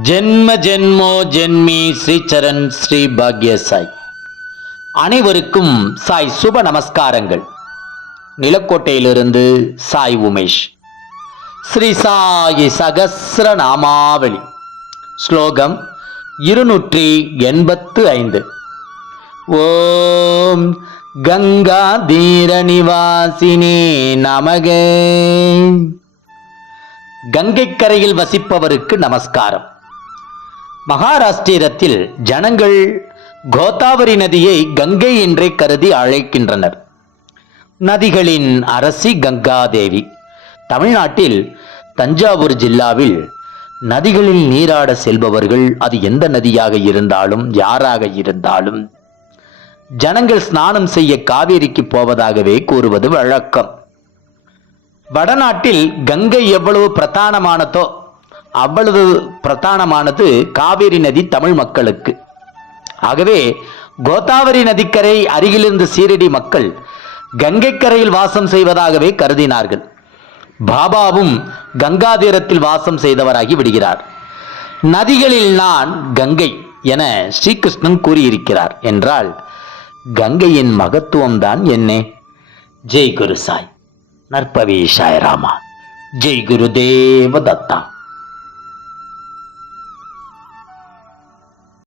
ஜென்ம ஜென்மோ ஜென்மி ஸ்ரீச்சரண் ஸ்ரீ பாக்ய சாய் அனைவருக்கும் சாய் சுப நமஸ்காரங்கள். நிலக்கோட்டையிலிருந்து சாய் உமேஷ். ஸ்ரீ சாயி சகசிர நாமாவளி ஸ்லோகம் இருநூற்றி எண்பத்து ஐந்து. ஓம் கங்கா தீர நிவாசினே நமகே. கங்கைக்கரையில் வசிப்பவருக்கு நமஸ்காரம். மகாராஷ்டிரத்தில் ஜனங்கள் கோதாவரி நதியை கங்கை என்றே கருதி அழைக்கின்றனர். நதிகளின் அரசி கங்காதேவி. தமிழ்நாட்டில் தஞ்சாவூர் ஜில்லாவில் நதிகளில் நீராட செல்பவர்கள் அது எந்த நதியாக இருந்தாலும் யாராக இருந்தாலும் ஜனங்கள் ஸ்நானம் செய்ய காவேரிக்கு போவதாகவே கூறுவது வழக்கம். வடநாட்டில் கங்கை எவ்வளவு பிரதானமானதோ அவ்வளவு பிரதானமானது காவிரி நதி தமிழ் மக்களுக்கு. ஆகவே கோதாவரி நதிக்கரை அருகிலிருந்த சீரடி மக்கள் கங்கைக்கரையில் வாசம் செய்வதாகவே கருதினார்கள். பாபாவும் கங்காதீரத்தில் வாசம் செய்தவராகி விடுகிறார். நதிகளில் நான் கங்கை என ஸ்ரீகிருஷ்ணன் கூறியிருக்கிறார் என்றால் கங்கையின் மகத்துவம்தான் என்னே. ஜெய் குரு சாய். நற்பவி சாய் ராமா. ஜெய் குருதேவ தத்தா.